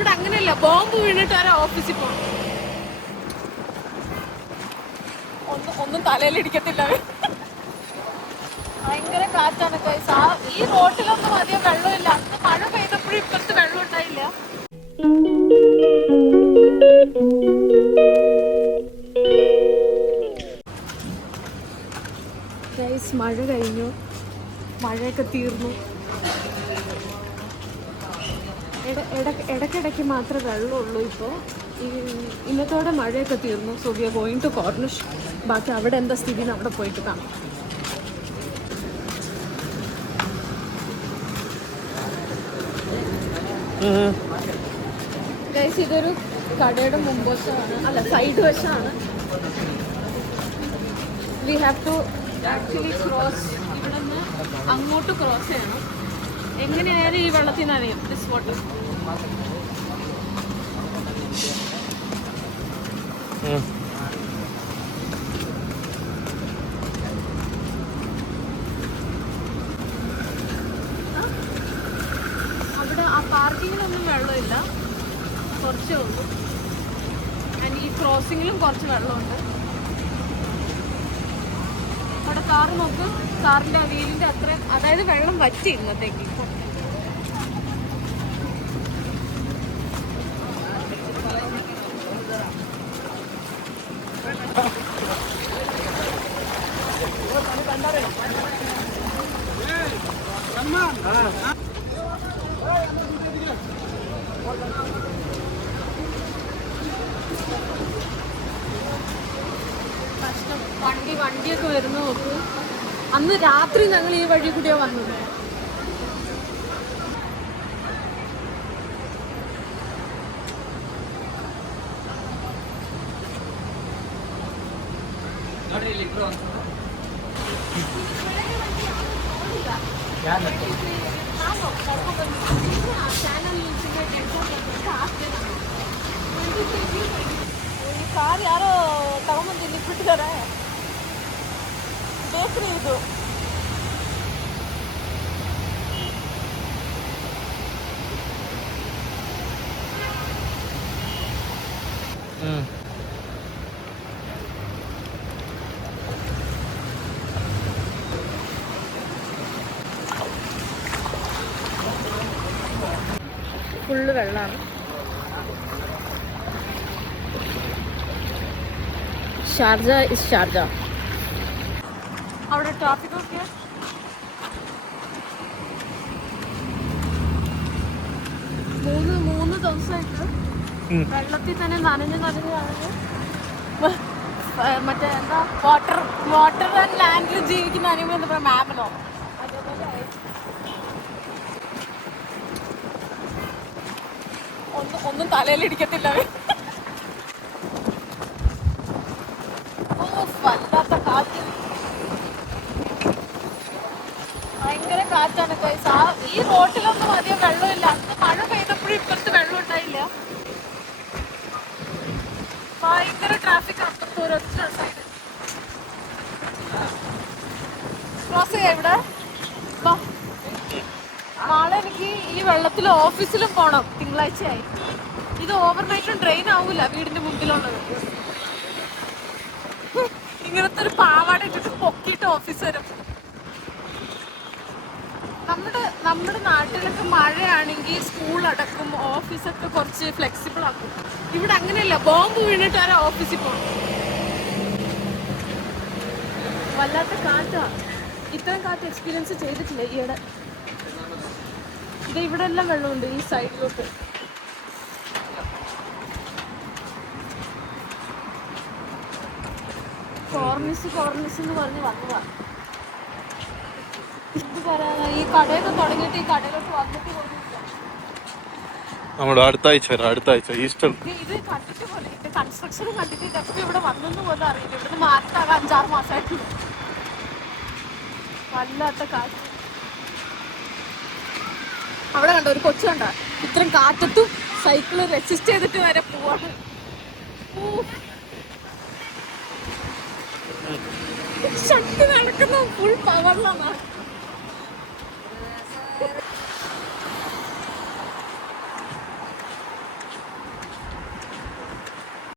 ഇവിടെ അങ്ങനെയല്ല, ബോംബ് വീണിട്ട് വരെ ഓഫീസിൽ പോകണം. ഒന്നും തലയിലിടിക്കത്തില്ല. ഭയങ്കര കാറ്റാണ് ഗൈസ്. ഈ റോട്ടിലൊന്നും അധികം വെള്ളമില്ല. അന്ന് മഴ പെയ്തപ്പോഴും ഇപ്പുറത്ത് വെള്ളം ഉണ്ടായില്ല. ഗൈസ് മഴ കഴിഞ്ഞു, മഴയൊക്കെ തീർന്നു. ഇടയ്ക്കിടയ്ക്ക് മാത്രമേ വെള്ളമുള്ളൂ. ഇപ്പോൾ ഇന്നത്തോടെ മഴയൊക്കെ തീർന്നു. So we are going to Corniche. ബാക്കി അവിടെ എന്താ സ്ഥിതി അവിടെ പോയിട്ട് കാണാം. ഗൈസ് ഇതൊരു കടയുടെ മുൻവശമാണ്, അല്ല സൈഡ് വശമാണ്. We have to actually cross. ഇവിടെ നിന്ന് അങ്ങോട്ട് ക്രോസ് ചെയ്യണം. എങ്ങനെയായാലും ഈ വെള്ളത്തിൽ നനയും. This water. അവിടെ ആ പാർക്കിങ്ങിലൊന്നും വെള്ളമില്ല, കുറച്ചേ ഉള്ളൂ. ആൻഡ് ഈ ക്രോസിങ്ങിലും കുറച്ച് വെള്ളമുണ്ട്. അവിടെ കാർ നോക്ക്, കാറിൻ്റെ വീലിൻ്റെ അത്ര, അതായത് വെള്ളം വറ്റി ഇന്നത്തേക്ക്. വണ്ടിയൊക്കെ വരുന്ന നോക്ക്. അന്ന് രാത്രി ഞങ്ങൾ ഈ വഴി കൂടിയാ വന്നത്. ಕಾರ್ ಯಾರೋ ತಗೊಂಬಂದು ಇಲ್ಲಿ ಬಿಟ್ಟಿದ್ದಾರೆ. ಬೇಕ್ರಿ ಇದು. ഫുള്ള് വെള്ളമാണ്. Sharjah is Sharjah. അവിടെ ട്രാഫിക് ഒക്കെ മൂന്ന് ദിവസമായിട്ട് വെള്ളത്തിൽ തന്നെ നനഞ്ഞ് മറ്റേ എന്താ വാട്ടർ ആൻഡ് ലാൻഡിൽ ജീവിക്കുന്ന അനിമൽ എന്താ പറയുക, മാമലോ അതേപോലെ ഒന്നും തലയിലിടിക്കത്തില്ല. വല്ലാത്ത കാറ്റ്, ഭയങ്കര കാറ്റാണ് ഗൈസ്. ഈ റോട്ടിലൊന്നും അധികം വെള്ളമില്ല. അന്ന് മഴ പെയ്തപ്പോഴും ഇപ്പുറത്ത് വെള്ളം ഉണ്ടായില്ല. ഭയങ്കര ട്രാഫിക് അപ്പുറത്ത് ഒരൊറ്റ സൈഡ്. ക്രോസ് ചെയ്യാം ഇവിടെ. നാളെ എനിക്ക് ഈ വെള്ളത്തിൽ ഓഫീസിലും പോണം, തിങ്കളാഴ്ചയായി. ഇത് ഓവർനൈറ്റും ഡ്രെയിൻ ആവൂല വീടിന്റെ മുമ്പിലുള്ളത്. ഇങ്ങനത്തെ ഒരു പാവാട ഇട്ടിട്ട് പൊക്കിയിട്ട് ഓഫീസ് വരും. നമ്മുടെ നാട്ടിലൊക്കെ മഴയാണെങ്കിൽ സ്കൂൾ അടക്കും, ഓഫീസൊക്കെ കുറച്ച് ഫ്ലെക്സിബിൾ ആക്കും. ഇവിടെ അങ്ങനെയല്ല, ബോംബ് വീണിട്ട് വരെ ഓഫീസിൽ പോകണം. വല്ലാത്ത കാറ്റാ. ഇത്രയും കാറ്റ് എക്സ്പീരിയൻസ് ചെയ്തിട്ടില്ല ഈയിടെ. ഇത് ഇവിടെ എല്ലാം വെള്ളമുണ്ട് ഈ സൈഡിലോട്ട്. കോർണിസ് എന്ന് പറഞ്ഞ് വന്നതാ. ഇത് പറയാ, ഈ കടയൊക്കെ തുടങ്ങിയിട്ട് ഈ കടയിലോട്ട് വന്നിട്ട് അടുത്ത ആഴ്ച ഈസ്റ്റർ. ഇത് കണ്ടിട്ട് പോലെ ഇത് കൺസ്ട്രക്ഷനും കണ്ടിട്ട് ഇതൊക്കെ ഇവിടെ വന്നെന്ന് പോലും അറിയില്ല. ഇവിടുന്ന് മാറ്റാകാൻ 5-6 മാസമായിട്ടില്ല. വല്ലാത്ത കാറ്റ്. അവിടെ കണ്ടോ ഒരു കൊച്ചു കണ്ട, ഇത്രയും കാറ്റത്തും സൈക്കിള് റെസിസ്റ്റ് ചെയ്തിട്ട് വരെ പോവാണ്. ശക്തി നടക്കുന്ന ഫുൾ പവറിലാണ്.